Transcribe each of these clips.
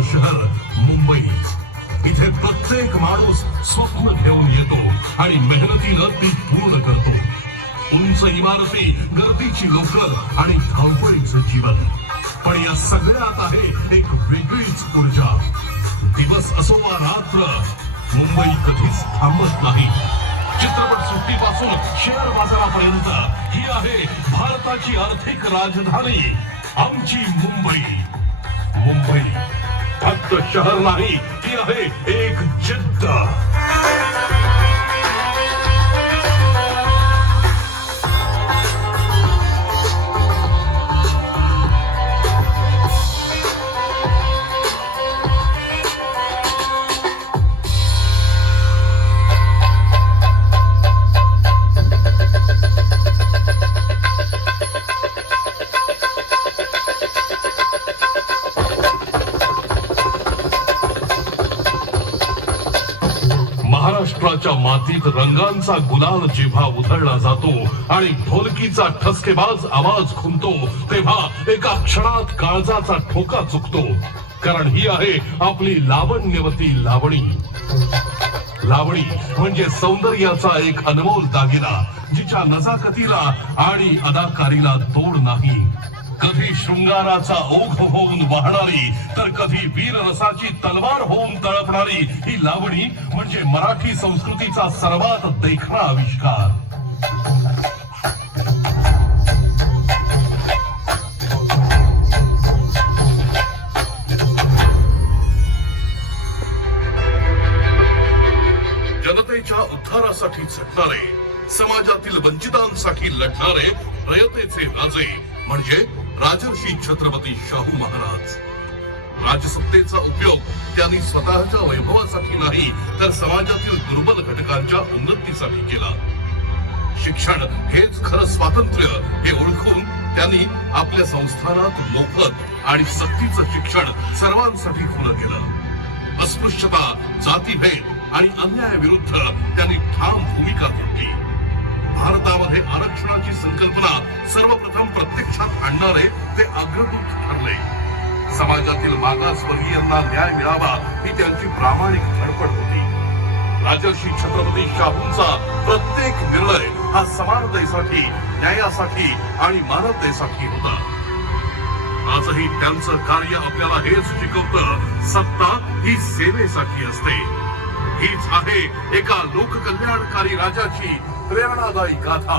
स्वप्नांचं शहर मुंबई। इथे प्रत्येक माणूस स्वप्न घेऊन येतो आणि मेहनतीनं ती पूर्ण करतो। उंच इमारती, गर्दीची लोक आणि धावपळीचं जीवन, पण या सगळ्यात आहे एक वेगळीच ऊर्जा। दिवस असो वा रात्र, मुंबई कधीच थांबत नाही। चित्रपट सृष्टीपासून शेअर बाजारापर्यंत ही आहे भारताची आर्थिक राजधानी, आमची मुंबई। मुंबई फक्त शहर नाही, ती आहे एक जिद्द। महाराष्ट्राच्या मातीत रंगांचा गुलाल जेव्हा उधळला जातो आणि ढोलकीचा ठसकेबाज आवाज खुंटतो, तेव्हा एका क्षणात काळजाचा ठोका चुकतो। कारण ही आहे आपली लावण्यवती लावणी। लावणी म्हणजे सौंदर्याचा एक अनमोल दागिना, जिच्या नजाकतीला आणि अदाकारीला तोड नाही। कधी शृंगाराचा ओघ होऊन वाहणारी, तर कधी वीररसाची तलवार होऊन तळपणारी ही लावणी म्हणजे मराठी संस्कृतीचा सर्वात देखणा आविष्कार। जनतेच्या उद्धारासाठी झटणारे, समाजातील वंचितांसाठी लढणारे रयतेचे राजे म्हणजे राजर्षी छत्रपती शाहू महाराज। राजसत्तेचा उपयोग त्यांनी स्वतःच्या वैभवासाठी नाही, तर समाजातील दुर्बल घटकांच्या उन्नतीसाठी केला। शिक्षण हेच खरं स्वातंत्र्य हे ओळखून त्यांनी आपल्या संस्थानात मोफत आणि सक्तीचं शिक्षण सर्वांसाठी खुलं केलं। अस्पृश्यता, जातीभेद आणि अन्यायाविरुद्ध त्यांनी ठाम भूमिका घेतली। भारतामध्ये आरक्षणाची संकल्पना सर्वप्रथम प्रत्यक्षात आणणारे ते अग्रदूत ठरले। समाजातील मागासवर्गीयांना न्याय मिळावा ही त्यांची प्रामाणिक धडपड होती। राजर्षी छत्रपती शाहूंचा प्रत्येक निर्णय हा समानतेसाठी, न्यायासाठी आणि मानवतेसाठी होता। आजही त्यांचं कार्य आपल्याला हेच शिकवतं, सत्ता ही सेवेसाठी असते। हीच आहे एका लोककल्याणकारी राजाची प्रेरणादायी गाथा,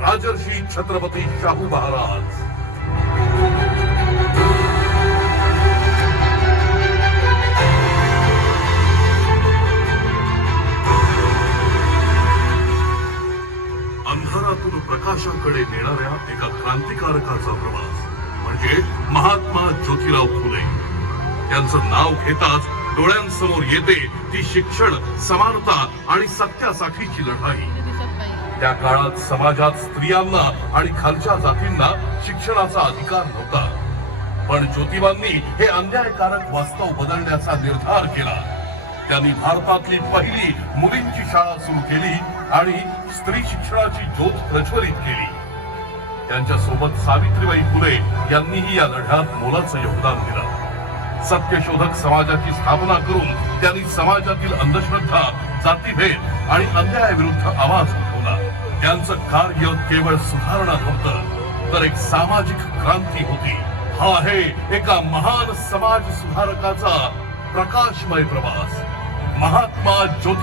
राजर्षी छत्रपती शाहू महाराज। अंधारातून प्रकाशाकडे नेणाऱ्या एका क्रांतिकारकाचा प्रवास म्हणजे महात्मा ज्योतिराव फुले। त्यांचं नाव घेताच डोळ्यांसमोर येते ती शिक्षण, समानता आणि सत्यासाठीची लढाई। त्या काळात समाजात स्त्रियांना आणि खालच्या जातींना शिक्षणाचा अधिकार नव्हता, पण ज्योतिबांनी हे अन्यायकारक वास्तव बदलण्याचा निर्धार केला। त्यांनी भारतातली पहिली मुलींची शाळा सुरू केली आणि स्त्री शिक्षणाची ज्योत प्रज्वलित केली। त्यांच्या सोबत सावित्रीबाई फुले यांनीही या लढ्यात मोलाचं योगदान दिलं। सत्यशोधक समाजाची स्थापना करून त्यांनी समाजातील अंधश्रद्धा, जातीभेद आणि अन्यायाविरुद्ध आवाज उठवला। त्यांचं कार्य केवळ सुधारणा नव्हतं, तर एक सामाजिक क्रांती होती। हा आहे एका महान समाज सुधारकाचा प्रकाशमय प्रवास, महात्मा ज्योतिराव